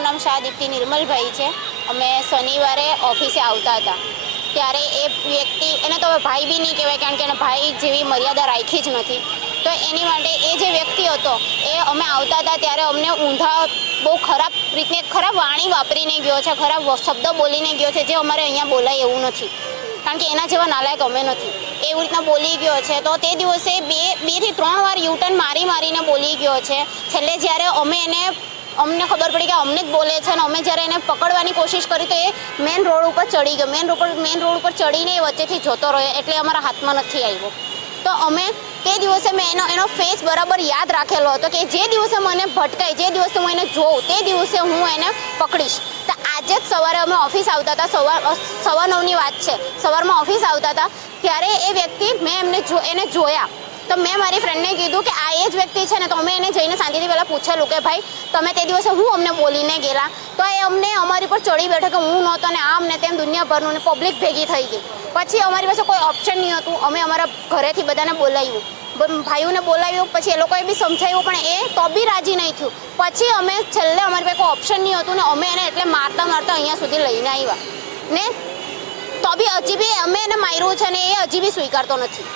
મારું નામ શાહ દીપ્તિ નિર્મલભાઈ છે। અમે શનિવારે ઓફિસે આવતા હતા ત્યારે એ વ્યક્તિ, એને તો ભાઈ બી નહીં કહેવાય કારણ કે એને ભાઈ જેવી મર્યાદા રાખી જ નથી, તો એની માટે એ જે વ્યક્તિ હતો એ અમે આવતા હતા ત્યારે અમને ઊંધા બહુ ખરાબ રીતને ખરાબ વાણી વાપરીને ગયો છે, ખરાબ શબ્દ બોલીને ગયો છે, જે અમારે અહીંયા બોલાય એવું નથી કારણ કે એના જેવા નાલાયક અમે નથી। એવી રીતના બોલી ગયો છે તો તે દિવસે બે થી 3 વાર યુટર્ન મારીને બોલી ગયો છે। છેલ્લે જ્યારે અમને ખબર પડી કે અમને જ બોલે છે અને અમે જ્યારે એને પકડવાની કોશિશ કરી તો એ મેન રોડ ઉપર ચડી ગયો। મેન રોડ ઉપર ચડીને એ વચ્ચેથી જતો રહ્યો એટલે અમારા હાથમાં નથી આવ્યો। તો અમે તે દિવસે મેં એનો ફેસ બરાબર યાદ રાખેલો હતો કે જે દિવસે મને ભટકાય, જે દિવસે હું એને જોઉં તે દિવસે હું એને પકડીશ। તો આજે જ સવારે અમે ઓફિસ આવતા હતા, 9:15ની વાત છે, સવારમાં ઓફિસ આવતા હતા ત્યારે એ વ્યક્તિ મેં એને જોયા તો મેં મારી ફ્રેન્ડને કીધું કે આ એ જ વ્યક્તિ છે ને, તો અમે એને જઈને શાંતિથી પહેલાં પૂછેલું કે ભાઈ તમે તે દિવસે હું અમને બોલીને ગયેલા, તો એ અમને અમારી પર ચડી બેઠો કે હું નહોતો ને આમ ને તેમ દુનિયાભરનું ને પબ્લિક ભેગી થઈ ગઈ। પછી અમારી પાસે કોઈ ઓપ્શન નહીં હતું, અમે અમારા ઘરેથી બધાને બોલાવ્યું, ભાઈઓને બોલાવ્યું, પછી એ લોકોએ બી સમજાવ્યું પણ એ તો બી રાજી નહીં થયું। પછી અમે છેલ્લે અમારી પાસે કોઈ ઓપ્શન નહીં હતું ને અમે એને એટલે મારતા અહીંયા સુધી લઈને આવ્યા ને, તો બી હજી બી અમે એને માર્યું છે ને એ હજી બી સ્વીકારતો નથી।